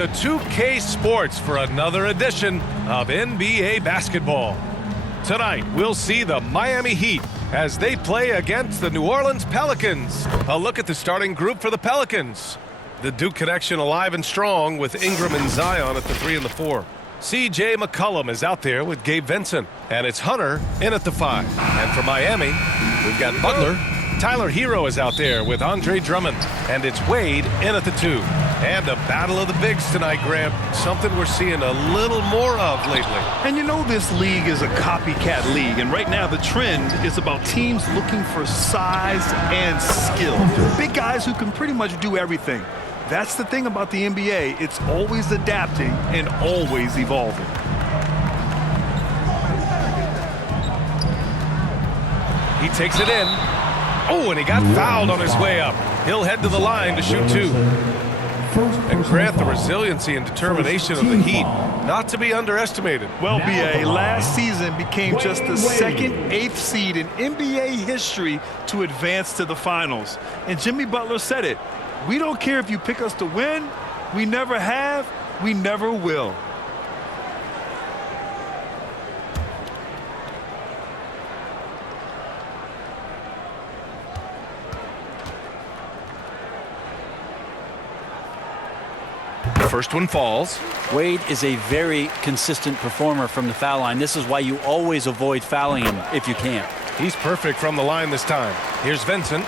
To 2K Sports for another edition of NBA basketball. Tonight, we'll see the Miami Heat as they play against the New Orleans Pelicans. A look at the starting group for the Pelicans. The Duke connection alive and strong with Ingram and Zion at the 3 and the 4. C.J. McCollum is out there with Gabe Vincent, and it's Hunter in at the 5. And for Miami, we've got Butler. Tyler Hero is out there with Andre Drummond, and it's Wade in at the 2. And a battle of the bigs tonight, Graham. Something we're seeing a little more of lately. And you know this league is a copycat league, and right now the trend is about teams looking for size and skill. Big guys who can pretty much do everything. That's the thing about the NBA. It's always adapting and always evolving. He takes it in. Oh, and he got fouled on his way up. He'll head to the line to shoot 2. And Grant, the resiliency and determination of the Heat, not to be underestimated. Well, B.A., last season became just the second 8th seed in NBA history to advance to the finals. And Jimmy Butler said it. We don't care if you pick us to win. We never have. We never will. First one falls. Wade is a very consistent performer from the foul line. This is why you always avoid fouling him if you can. He's perfect from the line this time. Here's Vincent.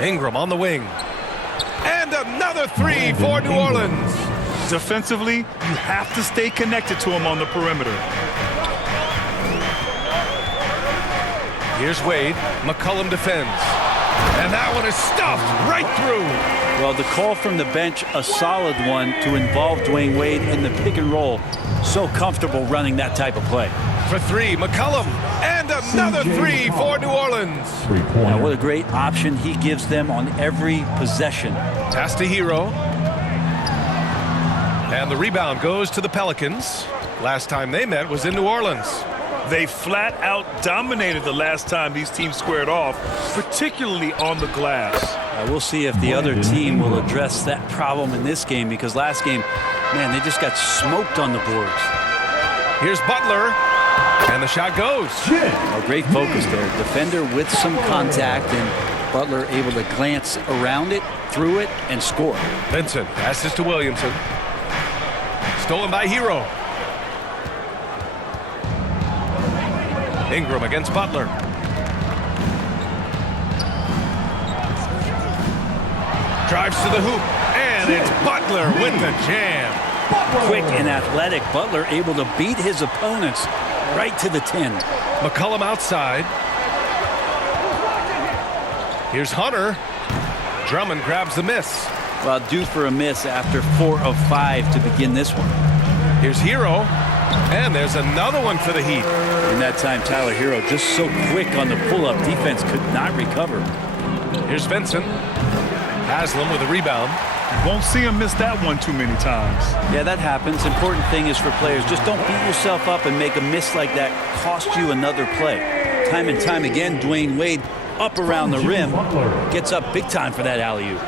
Ingram on the wing. And another 3 for New Orleans. Defensively, you have to stay connected to him on the perimeter. Here's Wade. McCollum defends. And that one is stuffed right through. Well, the call from the bench, a solid one to involve Dwayne Wade in the pick and roll. So comfortable running that type of play. For 3, McCollum. And another 3 for New Orleans. Now, what a great option he gives them on every possession. Pass to Hero. And the rebound goes to the Pelicans. Last time they met was in New Orleans. They flat out dominated the last time these teams squared off, particularly on the glass. We'll see if the other team will address that problem in this game, because last game, man, they just got smoked on the boards. Here's Butler, and the shot goes. A great focus there. Defender with some contact, and Butler able to glance around it, through it, and score. Vincent passes to Williamson. Stolen by Hero. Ingram against Butler. Drives to the hoop, and it's Butler with the jam. Quick and athletic, Butler able to beat his opponents right to the 10. McCollum outside. Here's Hunter. Drummond grabs the miss. Well, due for a miss after 4 of 5 to begin this one. Here's Hero. And there's another one for the Heat. In that time, Tyler Hero just so quick on the pull-up. Defense could not recover. Here's Vincent. Haslam with a rebound. Won't see him miss that one too many times. Yeah, that happens. Important thing is for players, just don't beat yourself up and make a miss like that cost you another play. Time and time again, Dwayne Wade up around the rim. Gets up big time for that alley-oop.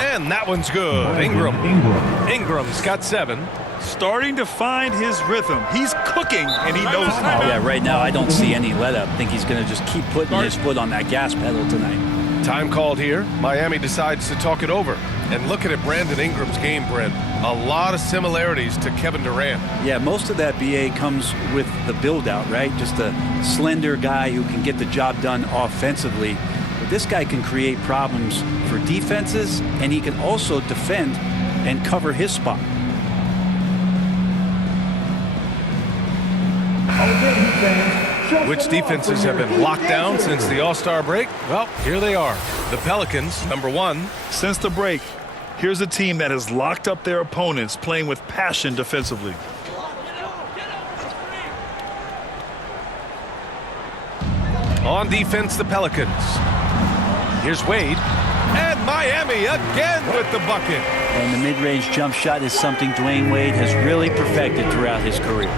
And that one's good. Ingram's got 7. Starting to find his rhythm. He's cooking, and he knows it. Yeah, right now I don't see any let-up. I think he's going to just keep putting his foot on that gas pedal tonight. Time called here. Miami decides to talk it over. And looking at Brandon Ingram's game, Brent, a lot of similarities to Kevin Durant. Yeah, most of that, BA, comes with the build-out, right? Just a slender guy who can get the job done offensively. But this guy can create problems for defenses, and he can also defend and cover his spot. Which defenses have been locked down since the All-Star break? Well, here they are. The Pelicans, number 1. Since the break, here's a team that has locked up their opponents, playing with passion defensively. On defense, the Pelicans. Here's Wade. And Miami again with the bucket. And the mid-range jump shot is something Dwayne Wade has really perfected throughout his career.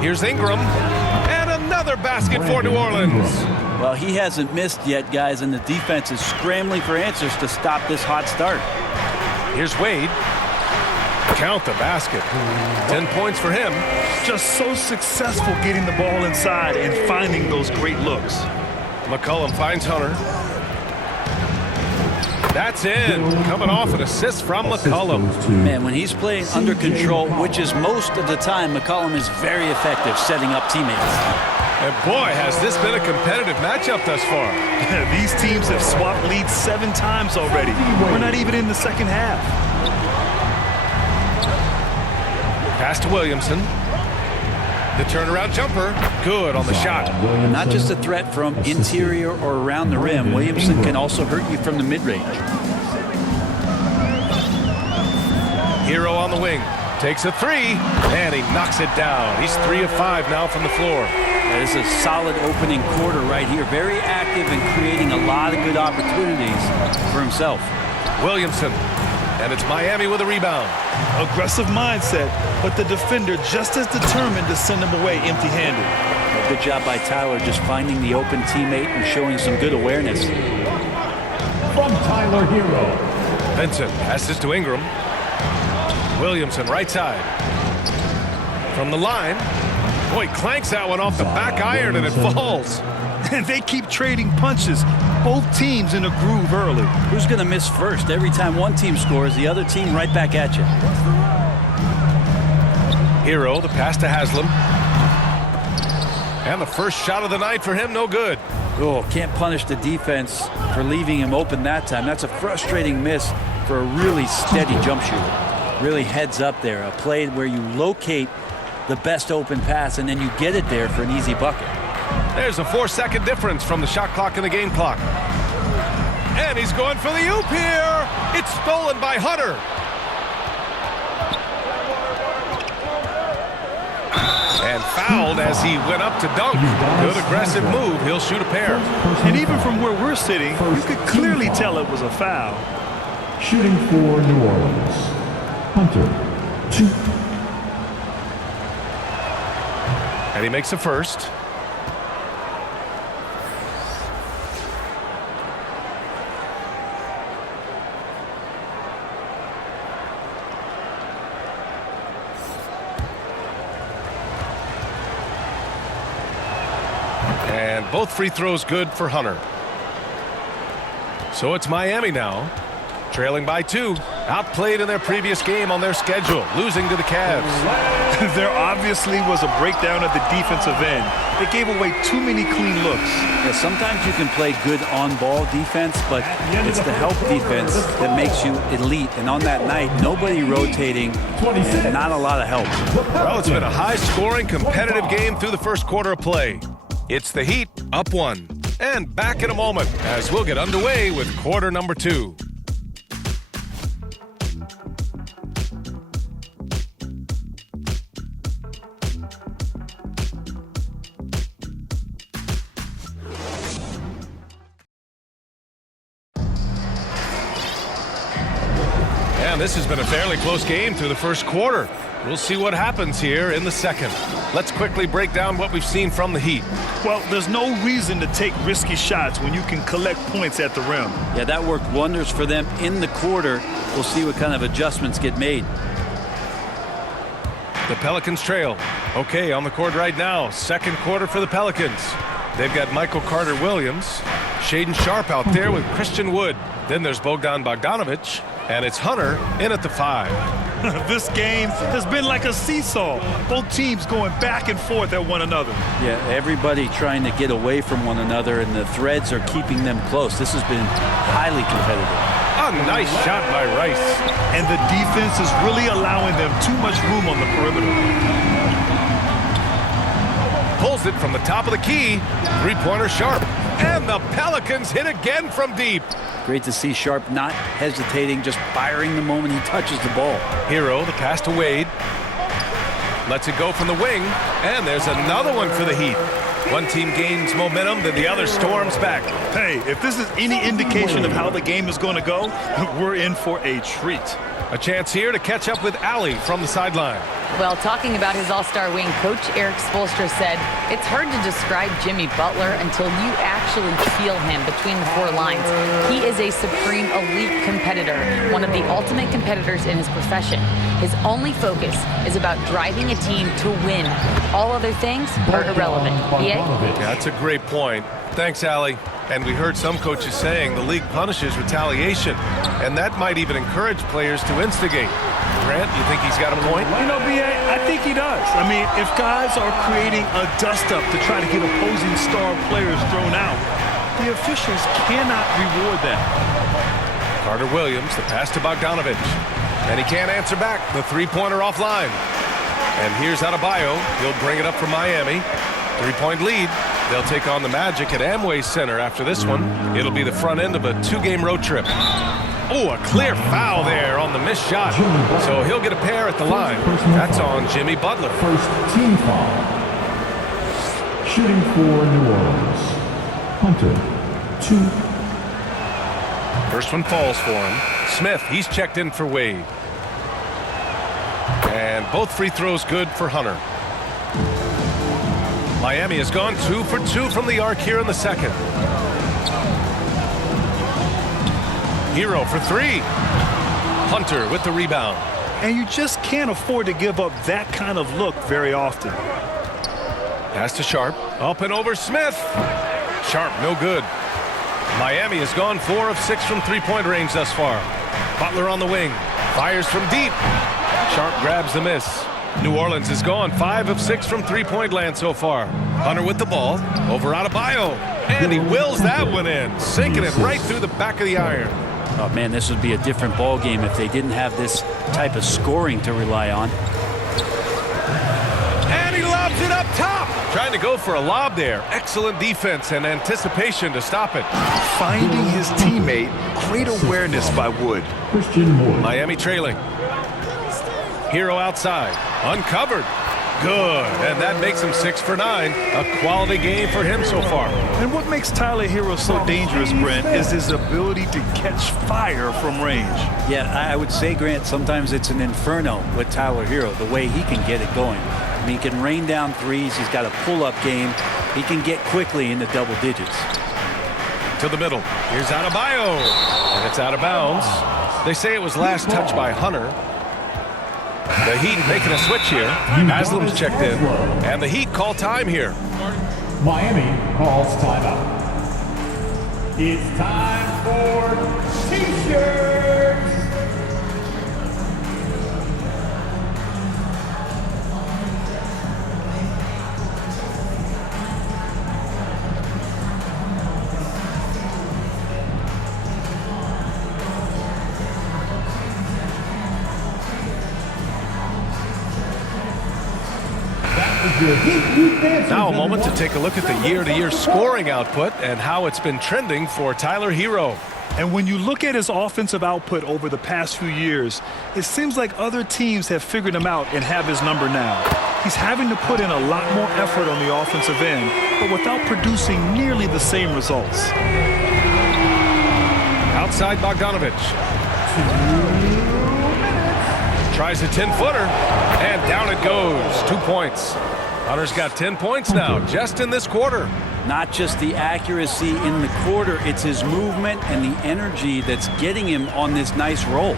Here's Ingram. And another basket for New Orleans. Well, he hasn't missed yet, guys, and the defense is scrambling for answers to stop this hot start. Here's Wade. Count the basket. 10 points for him. Just so successful getting the ball inside and finding those great looks. McCollum finds Hunter. That's in. Coming off an assist from McCollum. Man, when he's playing under control, which is most of the time, McCollum is very effective setting up teammates. And boy, has this been a competitive matchup thus far. These teams have swapped leads 7 times already. We're not even in the second half. Pass to Williamson. The turnaround jumper. Good on the shot. Not just a threat from interior or around the rim. Williamson can also hurt you from the mid-range. Hero on the wing. Takes a 3, and he knocks it down. He's 3 of 5 now from the floor. That is a solid opening quarter right here. Very active and creating a lot of good opportunities for himself. Williamson. And it's Miami with a rebound. Aggressive mindset, but the defender just as determined to send him away empty-handed. Good job by Tyler just finding the open teammate and showing some good awareness. From Tyler Hero. Vincent passes to Ingram. Williamson right side. From the line. Boy, clanks that one off the back iron and it falls. And they keep trading punches. Both teams in a groove early. Who's going to miss first? Every time one team scores, the other team right back at you. Hero, the pass to Haslam. And the first shot of the night for him, no good. Oh, can't punish the defense for leaving him open that time. That's a frustrating miss for a really steady jump shooter. Really heads up there. A play where you locate the best open pass and then you get it there for an easy bucket. There's a 4-second difference from the shot clock and the game clock. And he's going for the oop here. It's stolen by Hunter. And fouled as he went up to dunk. Good aggressive move. He'll shoot a pair. And even from where we're sitting, you could clearly tell it was a foul. Shooting for New Orleans. Hunter, 2. And he makes a first. And both free throws good for Hunter. So it's Miami now, trailing by 2. Outplayed in their previous game on their schedule, losing to the Cavs. There obviously was a breakdown at the defensive end. They gave away too many clean looks. Yeah, sometimes you can play good on-ball defense, but it's the help defense that makes you elite. And on that night, nobody rotating, and not a lot of help. Well, it's been a high-scoring, competitive game through the first quarter of play. It's the Heat up 1. And back in a moment as we'll get underway with quarter number 2. And this has been a fairly close game through the first quarter. We'll see what happens here in the second. Let's quickly break down what we've seen from the Heat. Well, there's no reason to take risky shots when you can collect points at the rim. Yeah, that worked wonders for them in the quarter. We'll see what kind of adjustments get made. The Pelicans trail. Okay, on the court right now, second quarter for the Pelicans. They've got Michael Carter-Williams, Shaedon Sharpe out there with Christian Wood. Then there's Bogdan Bogdanovic, and it's Hunter in at the 5. This game has been like a seesaw. Both teams going back and forth at one another. Yeah, everybody trying to get away from one another, and the threads are keeping them close. This has been highly competitive. A nice shot by Rice. And the defense is really allowing them too much room on the perimeter. Pulls it from the top of the key. Three-pointer Sharpe. And the Pelicans hit again from deep. Great to see Sharpe not hesitating, just firing the moment he touches the ball. Hero, the pass to Wade. Lets it go from the wing. And there's another one for the Heat. One team gains momentum, then the other storms back. Hey, if this is any indication of how the game is going to go, we're in for a treat. A chance here to catch up with Allie from the sideline. Well, talking about his all-star wing, Coach Eric Spoelstra said, it's hard to describe Jimmy Butler until you actually feel him between the four lines. He is a supreme elite competitor, one of the ultimate competitors in his profession. His only focus is about driving a team to win. All other things are irrelevant. Yeah, that's a great point. Thanks, Allie. And we heard some coaches saying the league punishes retaliation, and that might even encourage players to instigate. Grant, you think he's got a point? You know, B.A., I think he does. I mean, if guys are creating a dust-up to try to get opposing star players thrown out, the officials cannot reward that. Carter Williams, the pass to Bogdanovich. And he can't answer back. The three-pointer offline. And here's Adebayo. He'll bring it up for Miami. Three-point lead. They'll take on the Magic at Amway Center after this one. It'll be the front end of a two-game road trip. Oh, a clear foul there on the missed shot. So he'll get a pair at the line. That's on Jimmy Butler. First team foul. Shooting for New Orleans. Hunter, 2. First one falls for him. Smith, he's checked in for Wade. And both free throws good for Hunter. Miami has gone 2 for 2 from the arc here in the second. Hero for 3. Hunter with the rebound. And you just can't afford to give up that kind of look very often. Pass to Sharp. Up and over Smith. Sharp, no good. Miami has gone 4 of 6 from three-point range thus far. Butler on the wing. Fires from deep. Sharp grabs the miss. New Orleans has gone 5 of 6 from three-point land so far. Hunter with the ball. Over Adebayo. And he wills that one in. Sinking it right through the back of the iron. Oh, man, this would be a different ball game if they didn't have this type of scoring to rely on. And he lobs it up top. Trying to go for a lob there. Excellent defense and anticipation to stop it. Finding his teammate, great awareness by Wood. Christian Wood. Miami trailing. Hero outside. Uncovered. Good. And that makes him 6 for 9. A quality game for him so far. And what makes Tyler Hero so dangerous, Brent, is his ability to catch fire from range. Yeah, I would say, Grant, sometimes it's an inferno with Tyler Hero, the way he can get it going. I mean, he can rain down threes. He's got a pull-up game. He can get quickly into double digits. To the middle. Here's Adebayo. And it's out of bounds. They say it was last touched by Hunter. The Heat making a switch here. Haslam's checked in. And the Heat call time here. Miami calls timeout. It's time for T-shirts. Now a moment to take a look at the year-to-year scoring output and how it's been trending for Tyler Hero. And when you look at his offensive output over the past few years, it seems like other teams have figured him out and have his number now. He's having to put in a lot more effort on the offensive end, but without producing nearly the same results. Outside Bogdanovich. Tries a 10-footer, and down it goes. 2 points. Hunter's got 10 points now, just in this quarter. Not just the accuracy in the quarter, it's his movement and the energy that's getting him on this nice roll.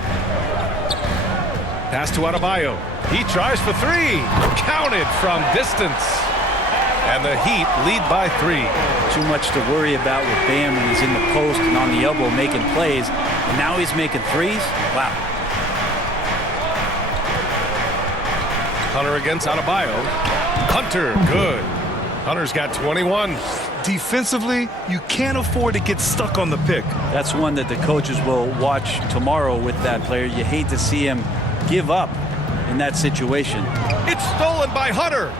Pass to Adebayo. He tries for 3. Counted from distance. And the Heat lead by 3. Too much to worry about with Bam when he's in the post and on the elbow making plays. And now he's making threes? Wow. Hunter against Adebayo. Hunter, good. Hunter's got 21. Defensively, you can't afford to get stuck on the pick. That's one that the coaches will watch tomorrow with that player. You hate to see him give up in that situation. It's stolen by Hunter.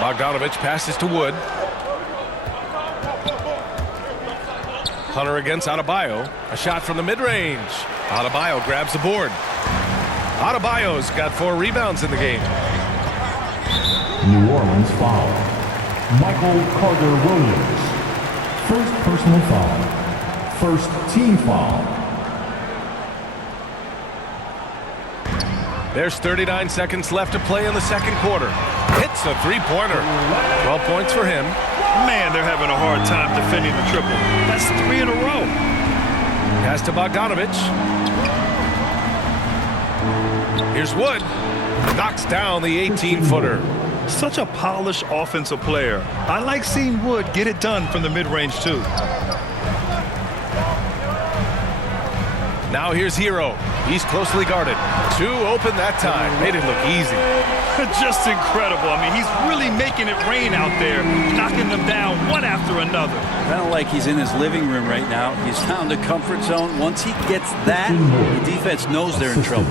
Bogdanovich passes to Wood. Hunter against Adebayo. A shot from the mid-range. Adebayo grabs the board. Adebayo's got 4 rebounds in the game. New Orleans foul. Michael Carter Williams. First personal foul. First team foul. There's 39 seconds left to play in the second quarter. Hits a three-pointer. 12 points for him. Man, they're having a hard time defending the triple. That's 3 in a row. Pass to Bogdanovich. Here's Wood. Knocks down the 18-footer. Such a polished offensive player. I like seeing Wood get it done from the mid-range, too. Now here's Hero. He's closely guarded. 2 open that time. Made it look easy. Just incredible. I mean, he's really making it rain out there, knocking them down one after another. Kind of like he's in his living room right now. He's found a comfort zone. Once he gets that, the defense knows they're in trouble.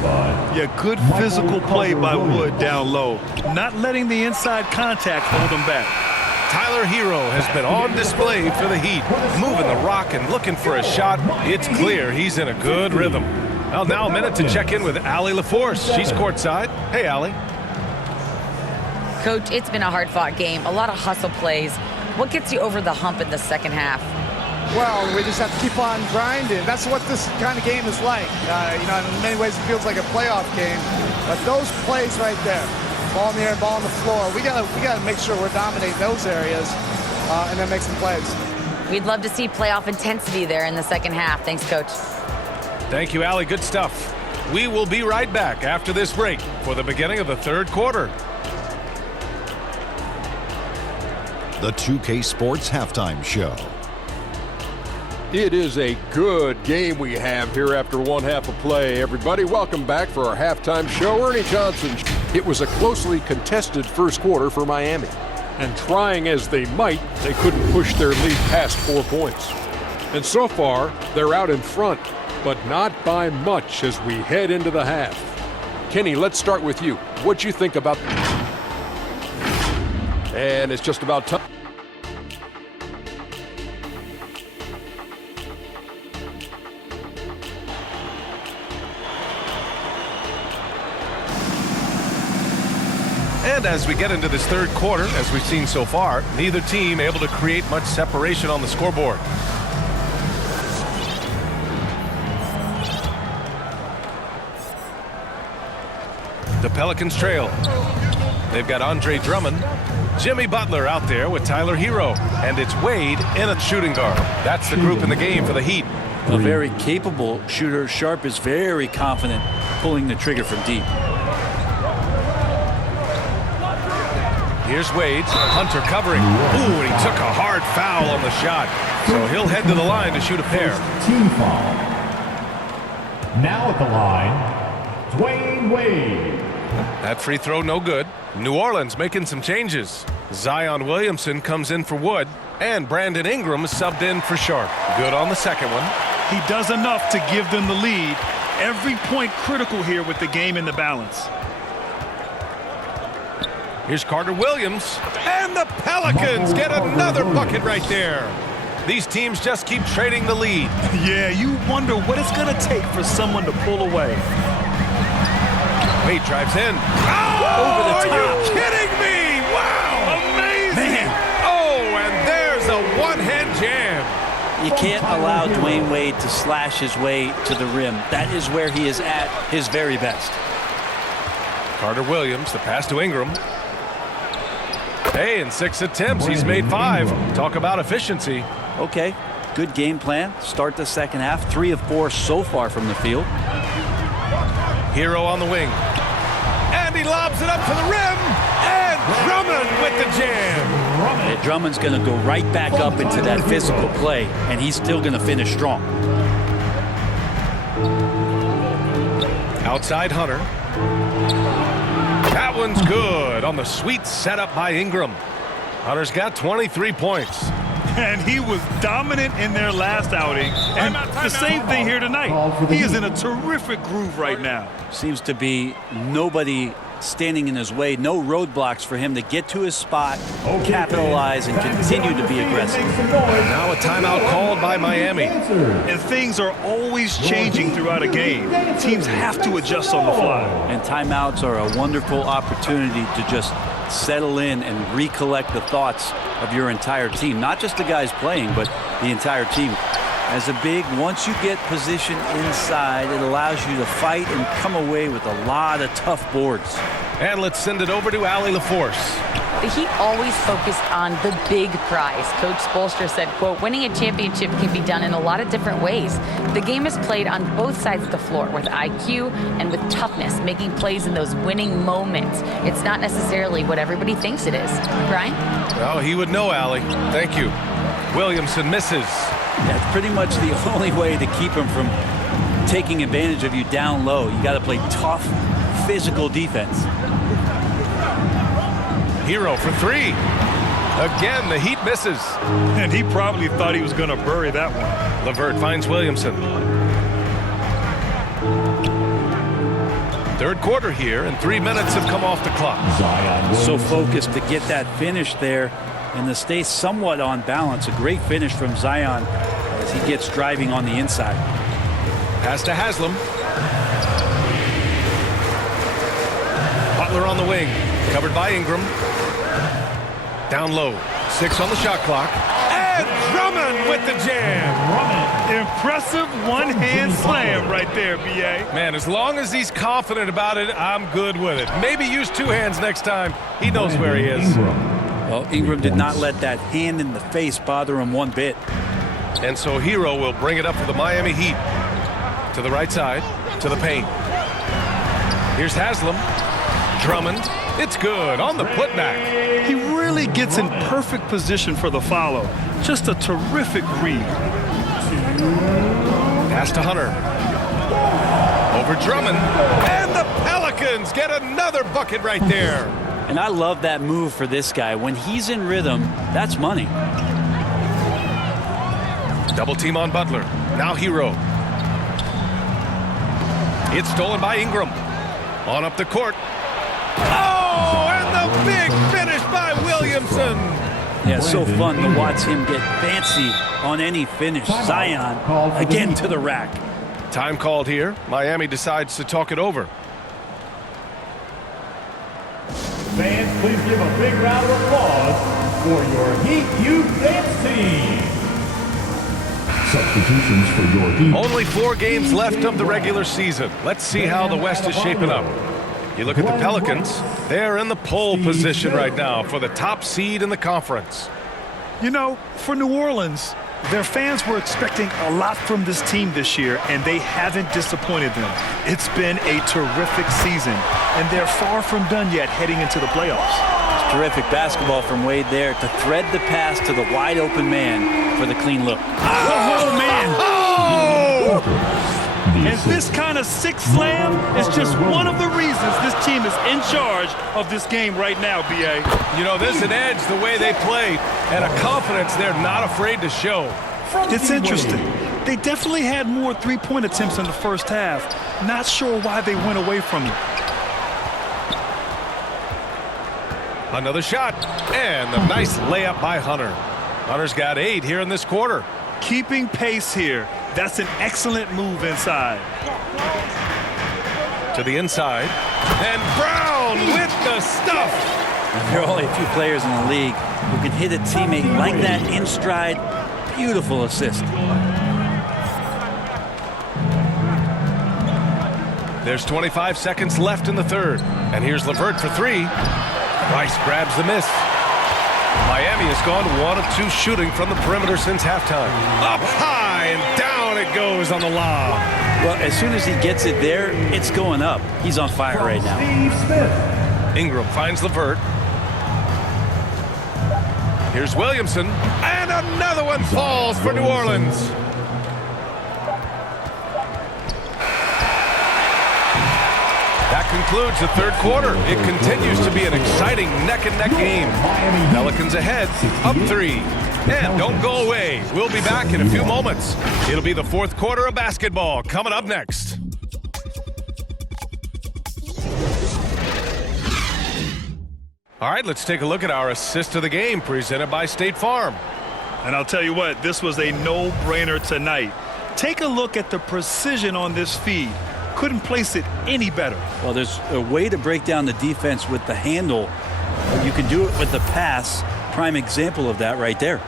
Yeah, good physical play by Wood down low. Not letting the inside contact hold him back. Tyler Hero has been on display for the Heat, moving the rock and looking for a shot. It's clear he's in a good rhythm. Well, now a minute to check in with Allie LaForce. She's courtside. Hey, Allie. Coach, it's been a hard-fought game. A lot of hustle plays. What gets you over the hump in the second half? Well, we just have to keep on grinding. That's what this kind of game is like. You know, in many ways it feels like a playoff game. But those plays right there, ball in the air, ball on the floor, we gotta make sure we're dominating those areas and then make some plays. We'd love to see playoff intensity there in the second half. Thanks, Coach. Thank you, Allie. Good stuff. We will be right back after this break for the beginning of the third quarter. The 2K Sports Halftime Show. It is a good game we have here after one half of play. Everybody, welcome back for our halftime show. Ernie Johnson. It was a closely contested first quarter for Miami. And trying as they might, they couldn't push their lead past 4 points. And so far, they're out in front, but not by much as we head into the half. Kenny, let's start with you. What'd you think about... And it's just about time. And as we get into this third quarter, as we've seen so far, neither team able to create much separation on the scoreboard. The Pelicans trail. They've got Andre Drummond, Jimmy Butler out there with Tyler Hero, and it's Wade in a shooting guard. That's the group in the game for the Heat. A very capable shooter. Sharp is very confident pulling the trigger from deep. Here's Wade. Hunter covering. Ooh, and he took a hard foul on the shot. So he'll head to the line to shoot a pair. Team foul. Now at the line, Dwayne Wade. That free throw no good. New Orleans making some changes. Zion Williamson comes in for Wood, and Brandon Ingram is subbed in for Sharp. Good on the second one. He does enough to give them the lead. Every point critical here with the game in the balance. Here's Carter Williams, and the Pelicans get another bucket right there. These teams just keep trading the lead. Yeah, you wonder what it's going to take for someone to pull away. Wade drives in. Oh, Over the are top. you kidding me? Wow, amazing. Man. Oh, and there's a one-hand jam. You can't allow Dwayne Wade to slash his way to the rim. That is where he is at his very best. Carter Williams, the pass to Ingram. Hey, in 6 attempts, he's made 5. Talk about efficiency. Okay, good game plan. Start the second half. 3 of 4 so far from the field. Hero on the wing. And he lobs it up to the rim. And Drummond with the jam. And Drummond's going to go right back up into that physical play, and he's still going to finish strong. Outside Hunter. That one's good on the sweet setup by Ingram. Hunter's got 23 points. And he was dominant in their last outing. And the same thing here tonight. He is in a terrific groove right now. Seems to be nobody standing in his way. No roadblocks for him to get to his spot, capitalize, and continue to be aggressive. Now a timeout called by Miami. And things are always changing throughout a game. Teams have to adjust on the fly. And timeouts are a wonderful opportunity to just settle in and recollect the thoughts of your entire team. Not just the guys playing, but the entire team. As a big, once you get position inside, it allows you to fight and come away with a lot of tough boards. And let's send it over to Allie LaForce. The Heat always focused on the big prize. Coach Spoelstra said, quote, winning a championship can be done in a lot of different ways. The game is played on both sides of the floor with IQ and with toughness, making plays in those winning moments. It's not necessarily what everybody thinks it is. Brian? Oh, he would know, Allie. Thank you. Williamson misses. That's pretty much the only way to keep him from taking advantage of you down low. You got to play tough, physical defense. Hero for three. Again, the Heat misses. And he probably thought he was going to bury that one. LeVert finds Williamson. Third quarter here, and 3 minutes have come off the clock. So focused to get that finish there and to stay somewhat on balance. A great finish from Zion as he gets driving on the inside. Pass to Haslam. Butler on the wing. Covered by Ingram. Down low. 6 on the shot clock. And Drummond with the jam. Impressive one-hand slam right there, B.A. Man, as long as he's confident about it, I'm good with it. Maybe use 2 hands next time. He knows where he is. Well, Ingram did not let that hand in the face bother him one bit. And so Hero will bring it up for the Miami Heat. To the right side, to the paint. Here's Haslam. Drummond. It's good on the putback. He really gets in perfect position for the follow. Just a terrific read. Pass to Hunter. Over Drummond. And the Pelicans get another bucket right there. And I love that move for this guy. When he's in rhythm, that's money. Double team on Butler. Now Hero. It's stolen by Ingram. On up the court. Oh, and the big finish by Williamson. Yeah, so fun to watch him get fancy on any finish. Zion again to the rack. Time called here. Miami decides to talk it over. Fans, please give a big round of applause for your Heat Youth Dance Team. Substitutions for your Heat. Only 4 games left of the regular season. Let's see how the West is shaping up. You look at the Pelicans, they're in the pole position right now for the top seed in the conference. You know, for New Orleans, their fans were expecting a lot from this team this year, and they haven't disappointed them. It's been a terrific season, and they're far from done yet heading into the playoffs. It's terrific basketball from Wade there to thread the pass to the wide open man for the clean look. Oh, man! Oh! And this kind of sick slam is just one of the reasons this team is in charge of this game right now, B.A. You know, there's an edge the way they play and a confidence they're not afraid to show. It's interesting. They definitely had more three-point attempts in the first half. Not sure why they went away from it. Another shot. And a nice layup by Hunter. Hunter's got 8 here in this quarter. Keeping pace here. That's an excellent move inside. To the inside. And Brown with the stuff. There are only a few players in the league who can hit a teammate like that in stride. Beautiful assist. There's 25 seconds left in the third. And here's LeVert for 3. Rice grabs the miss. Miami has gone 1 of 2 shooting from the perimeter since halftime. Up high and down it goes on the lob. Well, as soon as he gets it there, it's going up. He's on fire right now. Ingram finds LeVert. Here's Williamson. And another one falls for New Orleans. That concludes the third quarter. It continues to be an exciting neck-and-neck game. Pelicans ahead, up 3. And don't go away. We'll be back in a few moments. It'll be the fourth quarter of basketball coming up next. All right, let's take a look at our assist of the game presented by State Farm. And I'll tell you what, this was a no-brainer tonight. Take a look at the precision on this feed. Couldn't place it any better. Well, there's a way to break down the defense with the handle. You can do it with the pass. Prime example of that right there.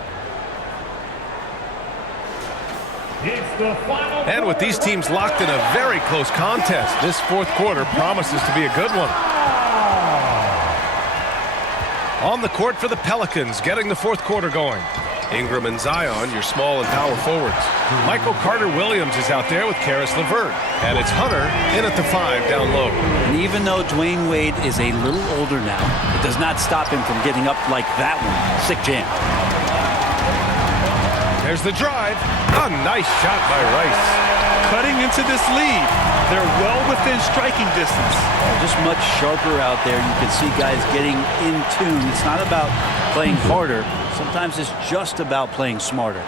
It's the final. And with these teams locked in a very close contest, this fourth quarter promises to be a good one. On the court for the Pelicans, getting the fourth quarter going. Ingram and Zion, your small and power forwards. Michael Carter-Williams is out there with Karis LeVert. And it's Hunter in at the 5 down low. And even though Dwayne Wade is a little older now, it does not stop him from getting up like that one. Sick jam. There's the drive. A nice shot by Rice. Cutting into this lead. They're well within striking distance. Just much sharper out there. You can see guys getting in tune. It's not about playing harder. Sometimes it's just about playing smarter.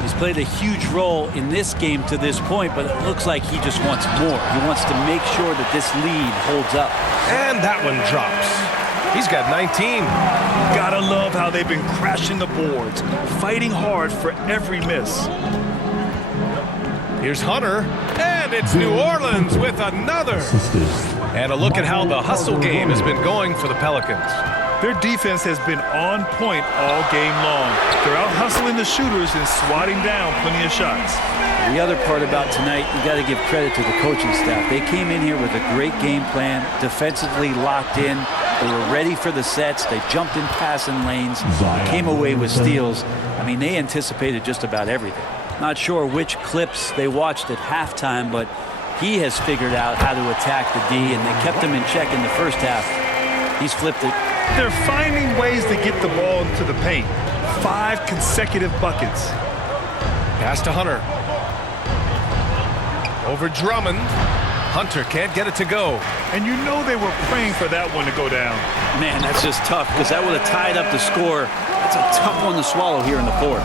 He's played a huge role in this game to this point, but it looks like he just wants more. He wants to make sure that this lead holds up. And that one drops. He's got 19. Gotta love how they've been crashing the boards, fighting hard for every miss. Here's Hunter, and it's New Orleans with another. And a look at how the hustle game has been going for the Pelicans. Their defense has been on point all game long. They're out hustling the shooters and swatting down plenty of shots. The other part about tonight, you got to give credit to the coaching staff. They came in here with a great game plan, defensively locked in. They were ready for the sets. They jumped in passing lanes, came away with steals. I mean, they anticipated just about everything. Not sure which clips they watched at halftime, but he has figured out how to attack the D, and they kept him in check in the first half. He's flipped it. They're finding ways to get the ball into the paint. 5 consecutive buckets. Pass to Hunter. Over Drummond. Hunter can't get it to go. And you know they were praying for that one to go down. Man, that's just tough because that would have tied up the score. That's a tough one to swallow here in the fourth.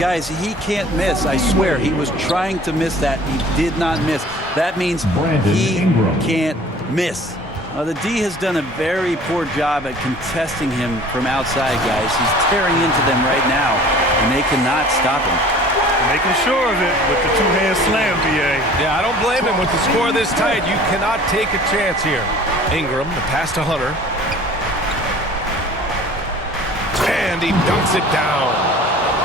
Guys, he can't miss. I swear, he was trying to miss that. He did not miss. That means he can't miss. The D has done a very poor job at contesting him from outside, guys. He's tearing into them right now, and they cannot stop him. Making sure of it with the two-hand slam, B.A. Yeah, I don't blame him with the score this tight. You cannot take a chance here. Ingram, the pass to Hunter. And he dunks it down.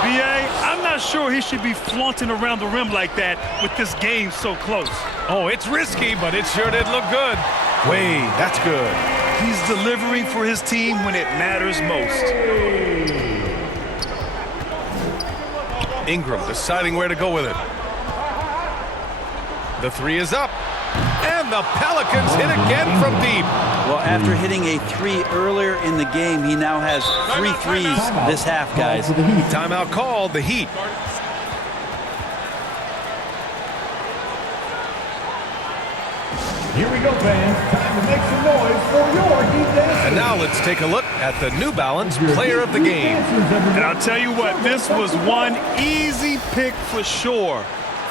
B.A., I'm not sure he should be flaunting around the rim like that with this game so close. Oh, it's risky, but it sure did look good. Wade, that's good. He's delivering for his team when it matters most. Ingram deciding where to go with it. The 3 is up. And the Pelicans hit again from deep. Well, after hitting a 3 earlier in the game, he now has 3 threes this half, guys. Timeout called, the Heat. Here we go, fans. Time to make some noise for your Heat dancers. And now let's take a look at the New Balance Player of the Game. And I'll tell you what, this was one easy pick for sure.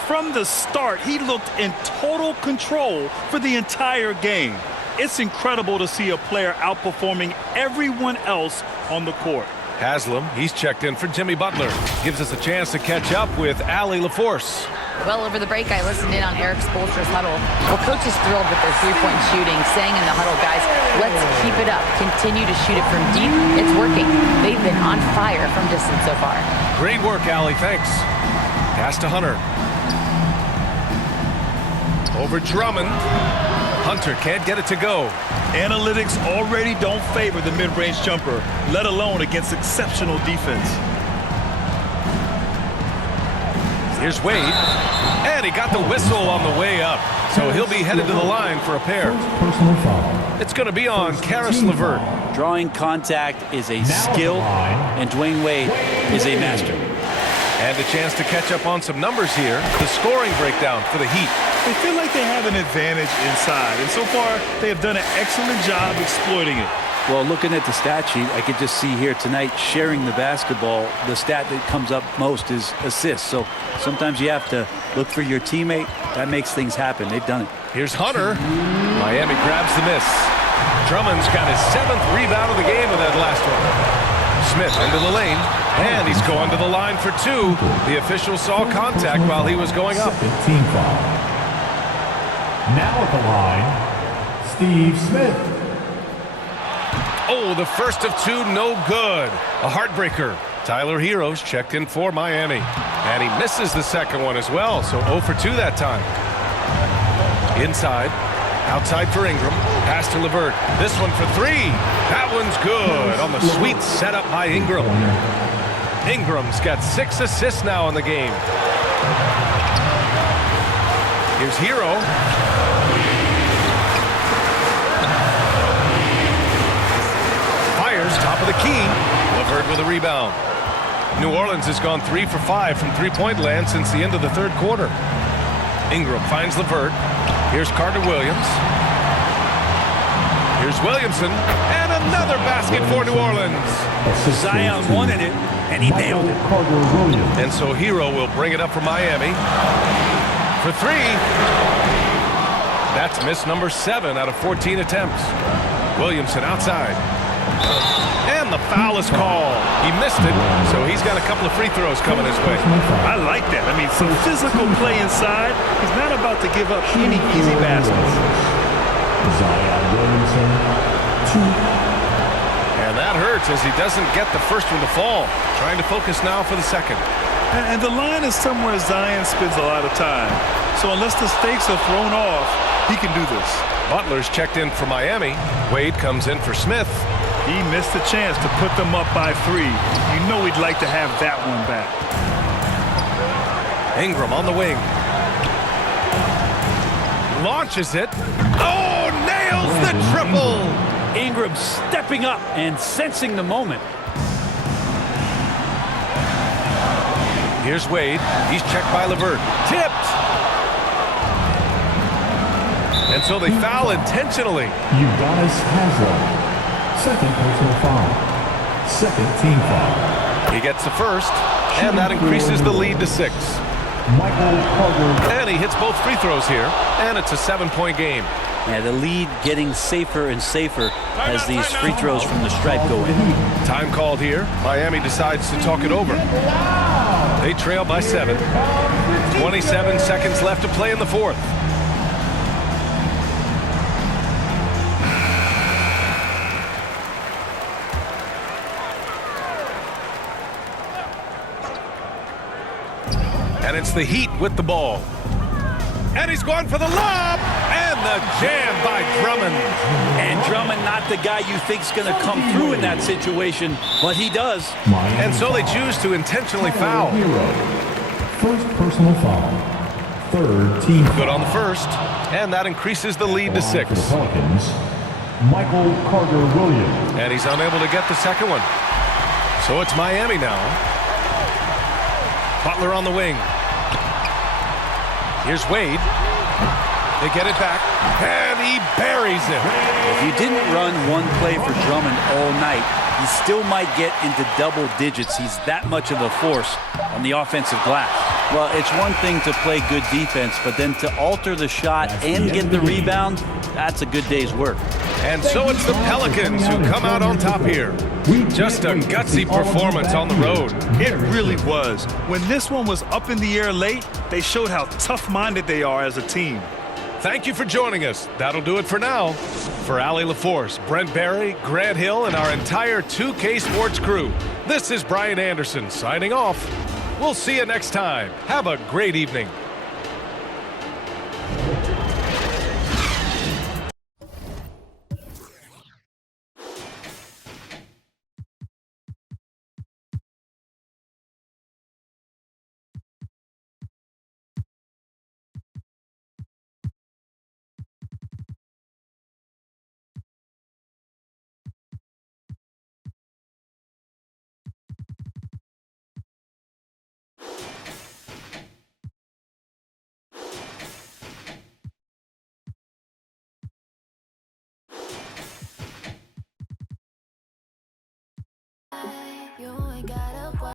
From the start, he looked in total control for the entire game. It's incredible to see a player outperforming everyone else on the court. Haslam, he's checked in for Jimmy Butler. Gives us a chance to catch up with Allie LaForce. Well, over the break, I listened in on Eric Spoelstra's huddle. Well, coach is thrilled with their three-point shooting, saying in the huddle, guys, let's keep it up. Continue to shoot it from deep. It's working. They've been on fire from distance so far. Great work, Allie. Thanks. Pass to Hunter. Over Drummond. Hunter can't get it to go. Analytics already don't favor the mid-range jumper, let alone against exceptional defense. Here's Wade. And he got the whistle on the way up. So he'll be headed to the line for a pair. It's going to be on Karis LeVert. Drawing contact is a skill, and Dwayne Wade is a master. And a chance to catch up on some numbers here. The scoring breakdown for the Heat. They feel like they have an advantage inside, and so far they have done an excellent job exploiting it. Well, looking at the stat sheet, I could just see here tonight sharing the basketball. The stat that comes up most is assists. So sometimes you have to look for your teammate. That makes things happen. They've done it. Here's Hunter. Miami grabs the miss. Drummond's got his 7th rebound of the game with that last one. Smith into the lane, and he's going to the line for 2. The official saw contact while he was going up. Team foul. Now at the line, Steve Smith. Oh, the first of 2, no good. A heartbreaker. Tyler Heroes checked in for Miami. And he misses the second one as well, so 0 for 2 that time. Inside, outside for Ingram, pass to LeVert. This one for 3. That one's good on the sweet setup by Ingram. Ingram's got 6 assists now in the game. Here's Hero. Fires, top of the key. LeVert with a rebound. New Orleans has gone 3 for 5 from three-point land since the end of the third quarter. Ingram finds LeVert. Here's Carter Williams. Here's Williamson. And another basket for New Orleans. Zion wanted it, and he nailed it. And so Hero will bring it up for Miami. For 3. That's miss number 7 out of 14 attempts. Williamson outside. And the foul is called. He missed it, so he's got a couple of free throws coming his way. I like that. I mean, some physical play inside. He's not about to give up any easy baskets. Zion Williamson, 2. And that hurts as he doesn't get the first one to fall. Trying to focus now for the second. And the line is somewhere Zion spends a lot of time. So unless the stakes are thrown off, he can do this. Butler's checked in for Miami. Wade comes in for Smith. He missed a chance to put them up by 3. You know he'd like to have that one back. Ingram on the wing. Launches it. Oh, nails the triple! Ingram stepping up and sensing the moment. Here's Wade. He's checked by LeVert. Tipped! And so they foul intentionally. Udonis Haslem, second personal foul. Second team foul. He gets the first, and that increases the lead to 6. Michael Carter. And he hits both free throws here, and it's a 7-point game. Yeah, the lead getting safer and safer as these free throws from the stripe go in. Time called here. Miami decides to talk it over. They trail by 7. 27 seconds left to play in the fourth. And it's the Heat with the ball. And he's going for the lob. And the jam by Drummond. And Drummond not the guy you think's going to come through in that situation, but he does. And so they choose to intentionally foul. First personal foul. Third team foul. Good on the first. And that increases the lead to 6. For the Pelicans, Michael Carter Williams. And he's unable to get the second one. So it's Miami now. Butler on the wing. Here's Wade. They get it back, and he buries it. If you didn't run one play for Drummond all night, he still might get into double digits. He's that much of a force on the offensive glass. Well, it's one thing to play good defense, but then to alter the shot and get the rebound, that's a good day's work. And so it's the Pelicans who come out on top here. Just a gutsy performance on the road. It really was. When this one was up in the air late, they showed how tough-minded they are as a team. Thank you for joining us. That'll do it for now. For Allie LaForce, Brent Barry, Grant Hill, and our entire 2K Sports crew, this is Brian Anderson signing off. We'll see you next time. Have a great evening.